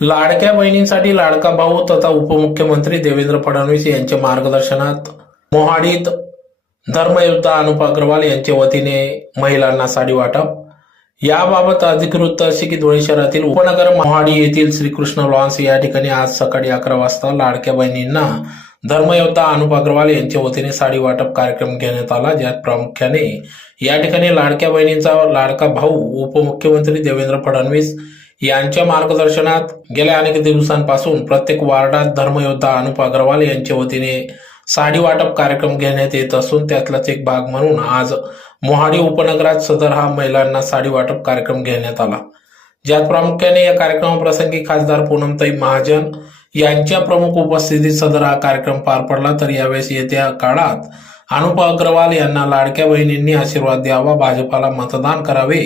लाडक्या बहिणींसाठी लाडका भाऊ तथा उपमुख्यमंत्री देवेंद्र फडणवीस यांच्या मार्गदर्शनात मोहाडीत धर्मयुद्ध अनुप अग्रवाल यांच्या वतीने महिलांना साडी वाटप. याबाबत अधिकृत अशी की धुळे शहरातील उपनगर मोहाडी येथील श्रीकृष्ण लॉन्स या ठिकाणी आज सकाळी अकरा वाजता लाडक्या बहिणींना धर्मयोद्धा अनुप अग्रवाल यांच्या वतीने साडी वाटप कार्यक्रम घेण्यात आला. ज्यात प्रामुख्याने या ठिकाणी लाडक्या बहिणींचा लाडका भाऊ उपमुख्यमंत्री देवेंद्र फडणवीस यांच्या मार्गदर्शनात गेल्या अनेक दिवसांपासून प्रत्येक वार्डात धर्मयोद्धा अनुप अग्रवाल यांच्या वतीने साडी वाटप कार्यक्रम घेण्यात येत असून त्यातलाच एक भाग म्हणून आज मोहाडी उपनगरात सदर हा महिलांना साडी वाटप कार्यक्रम घेण्यात आला. ज्यात प्रामुख्याने या कार्यक्रमाप्रसंगी खासदार पूनमताई महाजन यांच्या प्रमुख उपस्थितीत सदर हा कार्यक्रम पार पडला. तर यावेळेस येत्या काळात अनुप अग्रवाल यांना लाडक्या बहिणींनी आशीर्वाद द्यावा भाजपाला मतदान करावे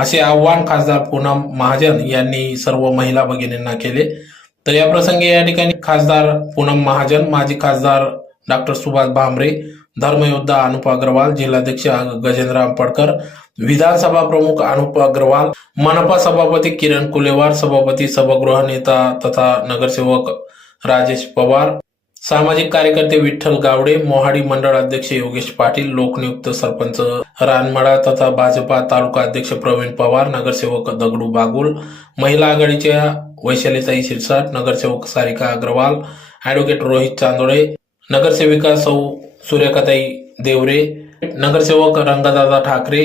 असे आव्हान खासदार पूनम महाजन यांनी सर्व महिला भगिनींना केले. तर या प्रसंगी या ठिकाणी खासदार पूनम महाजन माजी खासदार डॉक्टर सुभाष भामरे धर्मयोद्धा अनुप अग्रवाल जिल्हाध्यक्ष गजेंद्र आंबडकर विधानसभा प्रमुख अनुप अग्रवाल मनपा सभापती किरण कुलेवार सभापती सभागृह नेता तथा नगरसेवक राजेश पवार सामाजिक कार्यकर्ते विठ्ठल गावडे मोहाडी मंडळ अध्यक्ष योगेश पाटील लोकनियुक्त सरपंच रानमाळा तथा भाजपा तालुका अध्यक्ष प्रवीण पवार नगरसेवक दगडू बागुल महिला आघाडीच्या वैशालीताई शिरसाट नगरसेवक सारिका अग्रवाल ॲडव्होकेट रोहित चांदोळे नगरसेविका सौ सूर्यकाताई देवरे नगरसेवक रंगदादा ठाकरे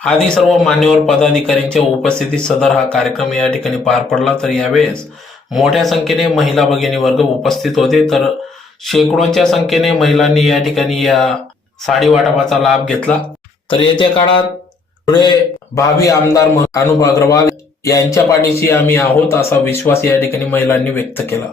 आदी सर्व मान्यवर पदाधिकाऱ्यांच्या उपस्थितीत सदर हा कार्यक्रम या ठिकाणी पार पडला. तर यावेळेस मोठ्या संख्येने महिला भगिनी वर्ग उपस्थित होते. तर शेकडोच्या संख्येने महिलांनी या ठिकाणी या साडी वाटपाचा लाभ घेतला. तर येत्या काळात पुढे भावी आमदार अनुप अग्रवाल यांच्या पाठीशी आम्ही आहोत असा विश्वास या ठिकाणी महिलांनी व्यक्त केला.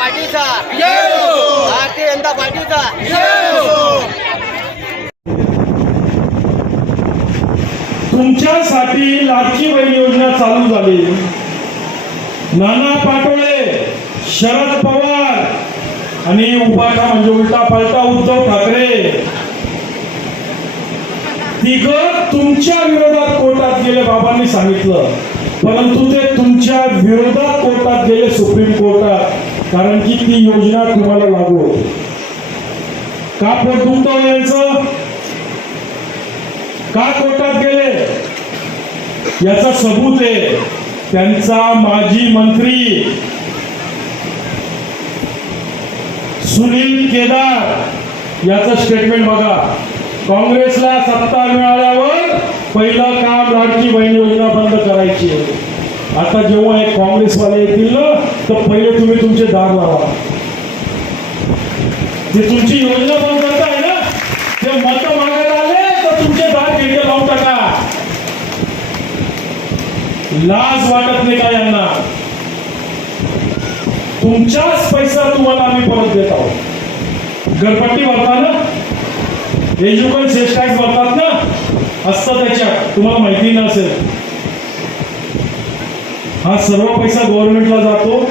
पार्टीचा. भारतीय जनता पार्टीचा. तुमच्यासाठी लाडकी बहीण योजना चालू झाली. नाना पाटोळे शरद पवार आणि उपाटा म्हणजे उलटा पालटा उद्धव ठाकरे. तिघ तुमच्या विरोधात कोर्टात गेले बाबांनी सांगितलं. परंतु ते तुमच्या विरोधात कोर्टात गेले सुप्रीम कोर्टात. कारण की ती योजना तुम्हाला लागू होती. का पोट यांचं? का कोर्टात गेले? याचा सबूत आहे. त्यांचा माजी मंत्री सुनील केदार याचं स्टेटमेंट बघा. काँग्रेसला सत्ता मिळाल्यावर पहिलं काम लाडकी बहीण योजना बंद करायची आता जेव्हा हे काँग्रेसवाले येतील ना तर पहिलं दार लावा. जे तुमची योजना बंद करताय ना ते मत मागायला आले तर तुमचे दार खिडके लावून टाका. लाज वाटत नाही का यांना? तुमचाच पैसा तुम्हाला आम्ही परत देत आहोत. घरपट्टी भरता ना? एज्युकेशन सेस टॅक्स भरतात ना? असतं त्याच्यात तुम्हाला माहिती नसेल. हा सर्व पैसा गव्हर्नमेंटला जातो.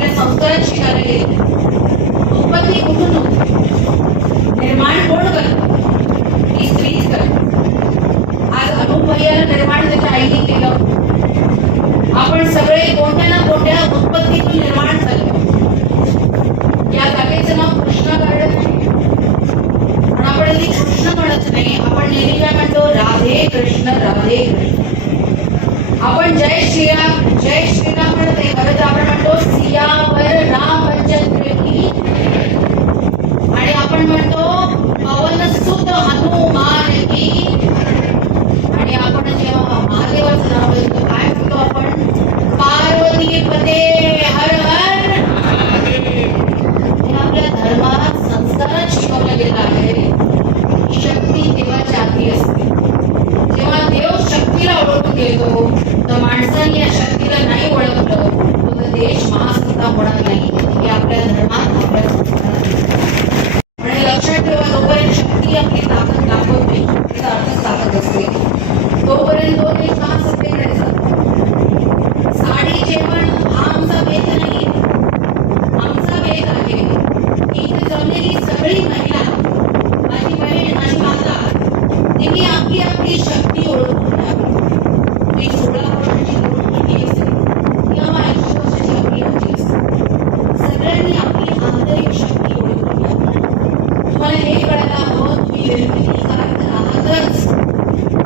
आपल्या संस्कारात शिकायला गेले. उत्पत्ती कुठून होते? निर्माण कोण करत? ही स्त्रीच करत. आज अनुभयाला निर्माण त्याच्या आईने केलं आपण सगळे कोणत्या ना कोणत्या उत्पत्तीतून निर्माण झालो. या जागेचं नाव कृष्ण गार्डन आहे. पण आपण हल्ली कृष्ण म्हणत नाही. आपण नेहमी काय म्हणतो? राधे कृष्ण राधे कृष्ण. आपण जय श्रीराम जय श्रीराम म्हणत नाही. Thank you. तर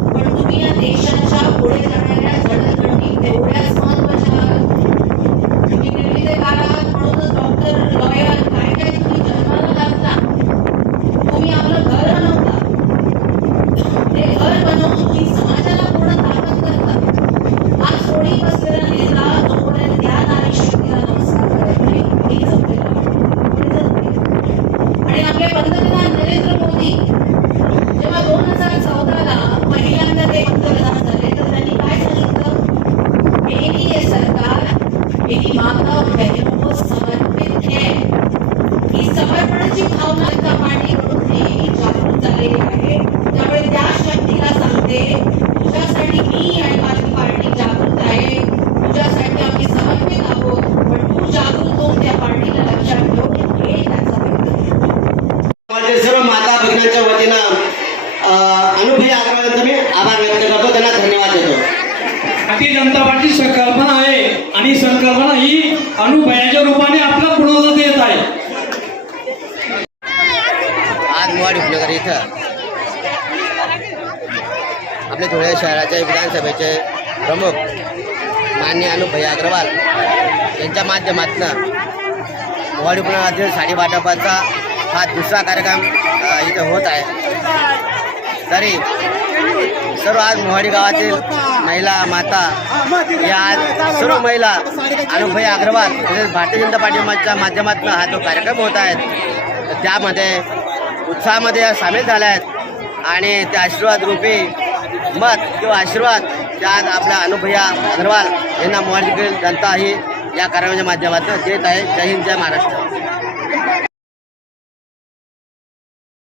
पण तुम्ही या देशाच्या पुढे जाणाऱ्या जडणघडणी तेवढ्याच महत्त्वाच्या आहात तुम्ही आहात म्हणूनच डॉक्टर लॉयर काय काय तुम्ही जन्माला घातला तुम्ही आपलं घर बनवता. ते घर बनवून तुम्ही पूर्ण ताकद करता आज कोणी बसलेला नेता जोपर्यंत त्या नारी शक्तीला नमस्कार करत नाही कोणी जमलेला कोणी जमत नाही. आणि आपले पंतप्रधान नरेंद्र मोदी जेव्हा दोन हजार चौदाला पहिल्यांदा ते पंतप्रधान झाले तर त्यांनी काय सांगितलं मेरी ये सरकार मेरी माता और बहनों को समर्पित है ही समर्पणाची भावना जनता पार्टीकडून नेहमी जागृत झालेली आहे त्यामुळे त्या शक्तीला सांगते तुझ्यासाठी मी आणि माझी पार्टी जागृत आहे तुझ्यासाठी आम्ही समर्पित आहोत पण तू जागृत होऊन त्या पार्टीला लक्षात ठेव हे त्याचा भेद आहे. माझे सर्व माता भगिनींच्या वतीनं अं, अनुभवी अग्रवालांचा मी आभार व्यक्त करतो त्यांना धन्यवाद देतो भारतीय जनता पार्टी संकल्पना आहे आणि संकल्पना ही अनुभयाच्या रूपाने आपला पूर्णत्व येत आहे. आज मोवाडी उपनगर इथं. आपल्या धुळे शहराच्या विधानसभेचे प्रमुख मान्य अनुभय अग्रवाल यांच्या माध्यमातून मोहाडी उपनगरातील साडी वाटपाचा हा दुसरा कार्यक्रम इथं होत आहे. तरी सर्व आज मोहाडी गावातील महिला माता या आज सर्व महिला अनुभय अग्रवाल तसेच भारतीय जनता पार्टीच्या माध्यमातून हा जो कार्यक्रम होत आहे त्यामध्ये उत्साहामध्ये सामील झाल्या आहेत. आणि त्या आशीर्वाद रूपी मत किंवा आशीर्वाद त्यात आपल्या अनुभया अग्रवाल यांना मोहाडीतील जनता ही या कार्यक्रमाच्या माध्यमातून देत आहे. जय हिंद जय महाराष्ट्र.